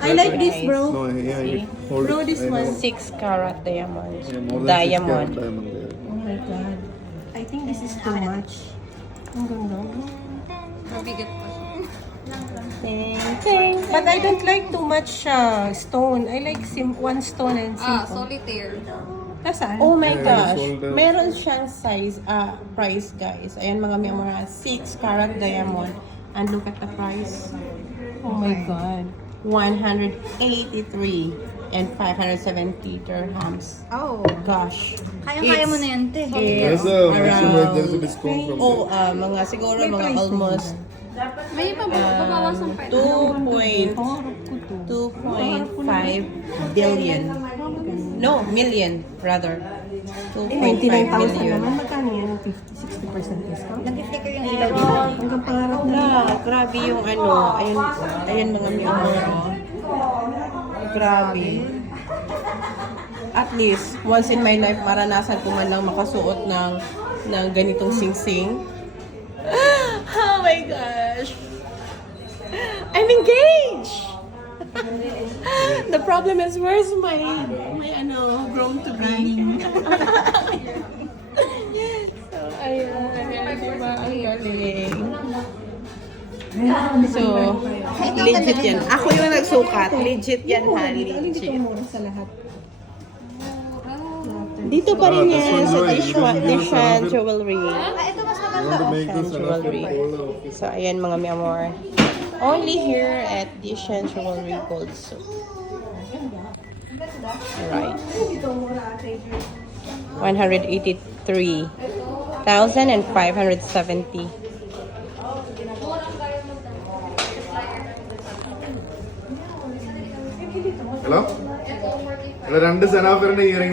I like this, bro. No, yeah, See? hold Bro, it. this I know. one. 6 carat diamond. Yeah, more than 6 carat Diamond. diamond there. Oh my god. I think this is too much. Ang ganda. Mabigat pa siya. But I don't like too much stone. I like one stone and simple. Solitaire. Nasaan? Oh my Yeah, gosh. sold out. Meron siyang price guys. Ayan mga memora, 6 carat diamond. And look at the price. Oh my god. 183 and 570 dirhams. Oh. Gosh. Kaya-kaya mo na yan, te. There's a discount from Oh, mga siguro mga almost May pabawasan pa. 2.5 billion. No, million rather. 2.5 99,000 million. naman. Magkano yan? 50-60% discount? Nag-flicker yung ilaw dito. Hanggang pangarap na. Grabe yung ano. Ayan mga memora. Grabe. At least, once in my life, maranasan ko man lang makasuot ng ganitong sing-sing. Oh my gosh! I'm engaged! The problem is, where's my grown to be? So, ayan, diba? Ang galing. So, legit yan. Ako yung nagsukat. Legit yan, ha? Alin dito Legit. mura sa lahat? Dito pa rin this yan one, sa no, you can use Dishan another- Jewelry. Ito mas You maganda. want to make Dishan this enough Jewelry. for So, ayan mga mi amor. Only here at Dishan Jewelry Gold Soup. Right. 183,570. Hello? Hello, രണ്ട് സെനാഫറിന്റെ ഇയറിംഗ്